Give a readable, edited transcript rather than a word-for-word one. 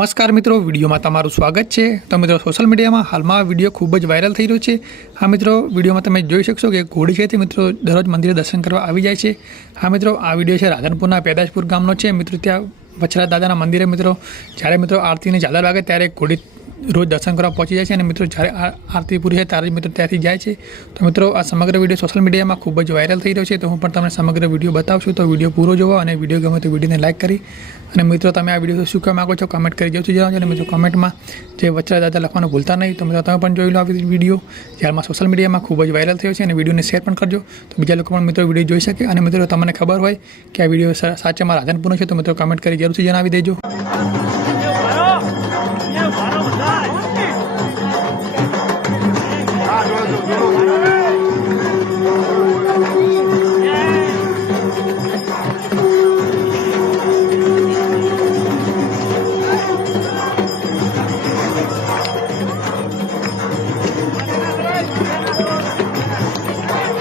નમસ્કાર મિત્રો, વિડીયોમાં તમારું સ્વાગત છે। તો મિત્રો, સોશિયલ મીડિયામાં હાલમાં વિડીયો ખૂબ જ વાયરલ થઈ રહ્યો છે। હા મિત્રો, વિડીયોમાં તમે જોઈ શકશો કે ઘોડી છે તે મિત્રો દરરોજ મંદિરે દર્શન કરવા આવી જાય છે। હા મિત્રો, આ વિડીયો છે રાધનપુરના પેદાશપુર ગામનો છે। મિત્રો, ત્યાં વછરા દાદાના મંદિરે મિત્રો જ્યારે મિત્રો આરતીની ઝાલર વાગે ત્યારે ઘોડી રોજ દર્શન કરવા પહોંચી જાય છે અને મિત્રો જ્યારે આરતી પૂરી થાય ત્યારે મિત્રો ત્યાંથી જાય છે। તો મિત્રો, આ સમગ્ર વિડીયો સોશિયલ મીડિયામાં ખૂબ જ વાયરલ થઈ રહ્યો છે। તો હું પણ તમને સમગ્ર વિડીયો બતાવશું। તો વિડીયો પૂરો જોવો અને વિડીયો ગમે તો વિડીયોને લાઇક કરી અને મિત્રો તમે આ વિડીયો શું કહેવા માગો છો કમેન્ટ કરી જરૂરથી જણાવજો। અને મિત્રો કમેન્ટમાં જે વચ્ચે દાદા લખવાનું ભૂલતા નહીં। તો મિત્રો તમે પણ જોઈ લો આ વિડીયો જ્યારમાં સોશિયલ મીડિયામાં ખૂબ જ વાયરલ થયો છે અને વિડીયોને શેર પણ કરજો તો બીજા લોકો પણ મિત્રો વિડીયો જોઈ શકે। અને મિત્રો તમને ખબર હોય કે આ વિડીયો સાચેમાં રાધનપુરનો છે તો મિત્રો કમેન્ટ કરી જરૂરથી જણાવી દેજો।